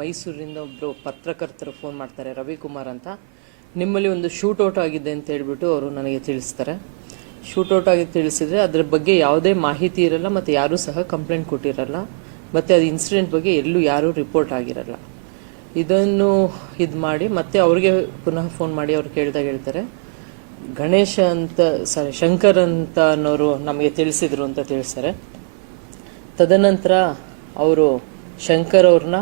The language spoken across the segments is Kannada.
ಮೈಸೂರಿಂದ ಒಬ್ಬರು ಪತ್ರಕರ್ತರು ಫೋನ್ ಮಾಡ್ತಾರೆ, ರವಿಕುಮಾರ್ ಅಂತ. ನಿಮ್ಮಲ್ಲಿ ಒಂದು ಶೂಟೌಟ್ ಆಗಿದೆ ಅಂತ ಹೇಳ್ಬಿಟ್ಟು ಅವರು ನನಗೆ ತಿಳಿಸ್ತಾರೆ. ಶೂಟೌಟ್ ಆಗಿ ತಿಳಿಸಿದರೆ ಅದರ ಬಗ್ಗೆ ಯಾವುದೇ ಮಾಹಿತಿ ಇರಲ್ಲ ಮತ್ತು ಯಾರೂ ಸಹ ಕಂಪ್ಲೇಂಟ್ ಕೊಟ್ಟಿರಲ್ಲ ಮತ್ತು ಅದು ಇನ್ಸಿಡೆಂಟ್ ಬಗ್ಗೆ ಎಲ್ಲೂ ಯಾರೂ ರಿಪೋರ್ಟ್ ಆಗಿರಲ್ಲ. ಇದನ್ನು ಮಾಡಿ ಮತ್ತೆ ಅವ್ರಿಗೆ ಪುನಃ ಫೋನ್ ಮಾಡಿ ಅವ್ರು ಕೇಳಿದಾಗ ಹೇಳ್ತಾರೆ, ಗಣೇಶ ಅಂತ ಶಂಕರ್ ಅಂತ ಅನ್ನೋರು ನಮಗೆ ತಿಳಿಸಿದ್ರು ಅಂತ ತಿಳಿಸ್ತಾರೆ. ತದನಂತರ ಅವರು ಶಂಕರ್ ಅವ್ರನ್ನ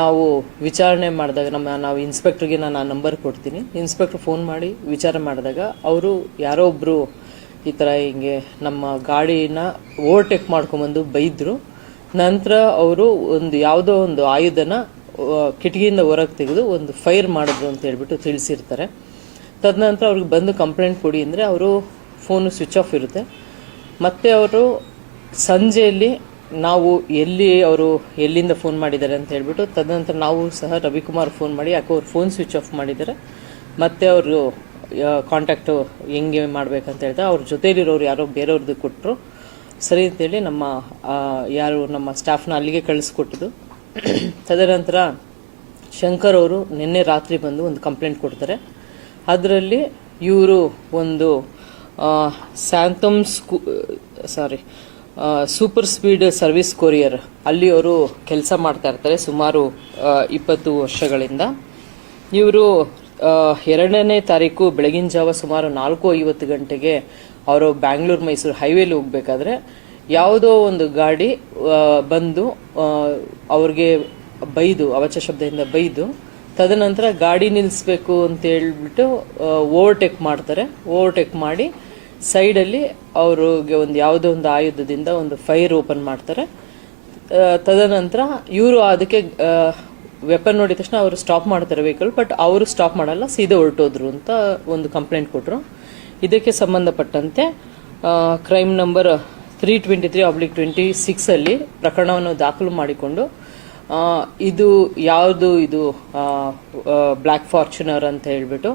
ನಾವು ವಿಚಾರಣೆ ಮಾಡಿದಾಗ ನಾವು ಇನ್ಸ್ಪೆಕ್ಟರ್ಗೆ ನಾನು ಆ ನಂಬರ್ ಕೊಡ್ತೀನಿ. ಇನ್ಸ್ಪೆಕ್ಟರ್ ಫೋನ್ ಮಾಡಿ ವಿಚಾರ ಮಾಡಿದಾಗ ಅವರು ಯಾರೋ ಒಬ್ಬರು ಈ ಥರ ಹಿಂಗೆ ನಮ್ಮ ಗಾಡಿನ ಓವರ್ಟೇಕ್ ಮಾಡ್ಕೊಂಬಂದು ಬೈದರು. ನಂತರ ಅವರು ಯಾವುದೋ ಒಂದು ಆಯುಧನ ಕಿಟಕಿಯಿಂದ ಹೊರಗೆ ತೆಗೆದು ಒಂದು ಫೈರ್ ಮಾಡಿದ್ರು ಅಂತ ಹೇಳ್ಬಿಟ್ಟು ತಿಳಿಸಿರ್ತಾರೆ. ತದನಂತರ ಅವ್ರಿಗೆ ಬಂದು ಕಂಪ್ಲೇಂಟ್ ಕೊಡಿ ಅಂದರೆ ಅವರು ಫೋನು ಸ್ವಿಚ್ ಆಫ್ ಇರುತ್ತೆ. ಮತ್ತು ಅವರು ಸಂಜೆಯಲ್ಲಿ ನಾವು ಎಲ್ಲಿಂದ ಫೋನ್ ಮಾಡಿದ್ದಾರೆ ಅಂತ ಹೇಳ್ಬಿಟ್ಟು ತದನಂತರ ನಾವು ಸಹ ರವಿಕುಮಾರ್ ಫೋನ್ ಮಾಡಿ ಯಾಕೆ ಅವ್ರು ಫೋನ್ ಸ್ವಿಚ್ ಆಫ್ ಮಾಡಿದ್ದಾರೆ, ಮತ್ತು ಅವರು ಕಾಂಟ್ಯಾಕ್ಟು ಹೆಂಗೆ ಮಾಡ್ಬೇಕಂತ ಹೇಳ್ತಾರೆ. ಅವ್ರ ಜೊತೆಲಿರೋರು ಯಾರೋ ಬೇರೆಯವ್ರದ್ದು ಕೊಟ್ಟರು. ಸರಿ ಅಂತೇಳಿ ನಮ್ಮ ಸ್ಟಾಫ್ನ ಅಲ್ಲಿಗೆ ಕಳಿಸ್ಕೊಟ್ಟಿದ್ದು. ತದನಂತರ ಶಂಕರ್ ಅವರು ನಿನ್ನೆ ರಾತ್ರಿ ಬಂದು ಒಂದು ಕಂಪ್ಲೇಂಟ್ ಕೊಡ್ತಾರೆ. ಅದರಲ್ಲಿ ಇವರು ಒಂದು ಸೂಪರ್ ಸ್ಪೀಡ್ ಸರ್ವಿಸ್ ಕೊರಿಯರ್ ಅಲ್ಲಿ ಅವರು ಕೆಲಸ ಮಾಡ್ತಾ ಇರ್ತಾರೆ ಸುಮಾರು 20 ವರ್ಷಗಳಿಂದ. ಇವರು 2ನೇ ತಾರೀಕು ಬೆಳಗಿನ ಜಾವ ಸುಮಾರು 4:50 ಗಂಟೆಗೆ ಅವರು ಬ್ಯಾಂಗ್ಳೂರು ಮೈಸೂರು ಹೈವೇಲಿ ಹೋಗ್ಬೇಕಾದ್ರೆ ಯಾವುದೋ ಒಂದು ಗಾಡಿ ಬಂದು ಅವ್ರಿಗೆ ಬೈದು ಅವಾಚ್ಯ ಶಬ್ದದಿಂದ ಬೈದು ತದನಂತರ ಗಾಡಿ ನಿಲ್ಲಿಸ್ಬೇಕು ಅಂತ ಹೇಳ್ಬಿಟ್ಟು ಓವರ್ಟೇಕ್ ಮಾಡ್ತಾರೆ. ಓವರ್ಟೇಕ್ ಮಾಡಿ ಸೈಡಲ್ಲಿ ಅವ್ರಿಗೆ ಯಾವುದೋ ಒಂದು ಆಯುಧದಿಂದ ಒಂದು ಫೈರ್ ಓಪನ್ ಮಾಡ್ತಾರೆ. ತದನಂತರ ಇವರು ಅದಕ್ಕೆ ವೆಪನ್ ನೋಡಿದ ತಕ್ಷಣ ಅವರು ಸ್ಟಾಪ್ ಮಾಡ್ತಾರೆ ವೆಹಿಕಲ್, ಬಟ್ ಅವರು ಸ್ಟಾಪ್ ಮಾಡಲ್ಲ, ಸೀದಾ ಹೊರಟೋದ್ರು ಅಂತ ಒಂದು ಕಂಪ್ಲೇಂಟ್ ಕೊಟ್ಟರು. ಇದಕ್ಕೆ ಸಂಬಂಧಪಟ್ಟಂತೆ ಕ್ರೈಮ್ ನಂಬರ್ 323/26 ಅಲ್ಲಿ ಪ್ರಕರಣವನ್ನು ದಾಖಲು ಮಾಡಿಕೊಂಡು ಇದು ಬ್ಲ್ಯಾಕ್ ಫಾರ್ಚುನರ್ ಅಂತ ಹೇಳ್ಬಿಟ್ಟು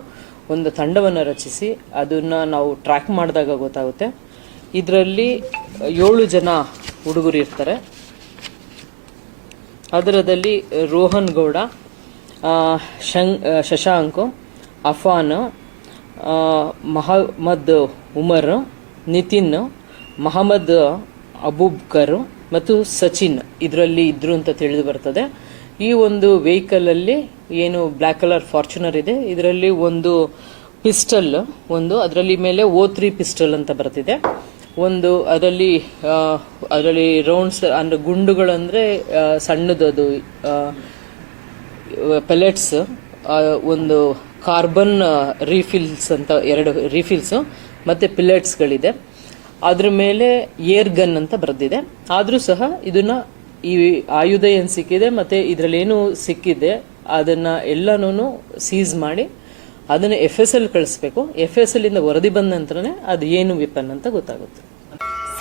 ಒಂದು ತಂಡವನ್ನು ರಚಿಸಿ ಅದನ್ನು ನಾವು ಟ್ರ್ಯಾಕ್ ಮಾಡಿದಾಗ ಗೊತ್ತಾಗುತ್ತೆ. ಇದರಲ್ಲಿ 7 ಜನ ಹುಡುಗರು ಇರ್ತಾರೆ. ಅದರದಲ್ಲಿ ರೋಹನ್ ಗೌಡ, ಶಶಾಂಕ್, ಅಫಾನ್, ಮಹಮ್ಮದ್ ಉಮರ್, ನಿತಿನ್, ಮಹಮ್ಮದ್ ಅಬೂಬ್ಕರ್ ಮತ್ತು ಸಚಿನ್ ಇದರಲ್ಲಿ ಇದ್ರು ಅಂತ ತಿಳಿದು ಬರ್ತದೆ. ಈ ಒಂದು ವೆಹಿಕಲ್ ಅಲ್ಲಿ ಏನು ಬ್ಲ್ಯಾಕ್ ಕಲರ್ ಫಾರ್ಚುನರ್ ಇದೆ, ಇದರಲ್ಲಿ ಒಂದು ಪಿಸ್ಟಲ್, ಅದರಲ್ಲಿ ಮೇಲೆ O3 ಪಿಸ್ಟಲ್ ಅಂತ ಬರ್ತಿದೆ. ಅದರಲ್ಲಿ ರೌಂಡ್ಸ್ ಅಂದ್ರೆ ಗುಂಡುಗಳಂದ್ರೆ ಸಣ್ಣದದು ಪೆಲೆಟ್ಸ್, ಒಂದು ಕಾರ್ಬನ್ ರೀಫಿಲ್ಸ್ ಅಂತ 2 ರೀಫಿಲ್ಸ್ ಮತ್ತೆ ಪಿಲೆಟ್ಸ್ಗಳಿದೆ. ಅದ್ರ ಮೇಲೆ ಏರ್ ಗನ್ ಅಂತ ಬರೆದಿದೆ. ಆದ್ರೂ ಸಹ ಇದನ್ನ ಈ ಆಯುಧ ಏನು ಸಿಕ್ಕಿದೆ ಮತ್ತೆ ಇದರಲ್ಲಿ ಏನು ಸಿಕ್ಕಿದೆ ಅದನ್ನ ಎಲ್ಲಾನು ಸೀಸ್ ಮಾಡಿ ಅದನ್ನ FSL ಕಳಿಸ್ಬೇಕು. FSL ಇಂದ ವರದಿ ಬಂದ ನಂತರನೇ ಅದು ಏನು ವೆಪನ್ ಅಂತ ಗೊತ್ತಾಗುತ್ತೆ.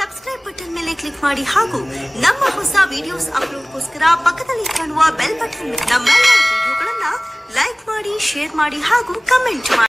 ಸಬ್ಸ್ಕ್ರೈಬ್ ಬಟನ್ ಮೇಲೆ ಕ್ಲಿಕ್ ಮಾಡಿ ಹಾಗೂ ನಮ್ಮ ಹೊಸ ವಿಡಿಯೋಸ್ ಅಪ್ಲೋಡ್ಗೋಸ್ಕರ ಪಕ್ಕದಲ್ಲಿ ಕಾಣುವ ಬೆಲ್ ಬಟನ್ ನಮ್ಮೆಲ್ಲ ವಿಡಿಯೋಗಳನ್ನ ಲೈಕ್ ಮಾಡಿ, ಶೇರ್ ಮಾಡಿ ಹಾಗೂ ಕಮೆಂಟ್ ಮಾಡಿ.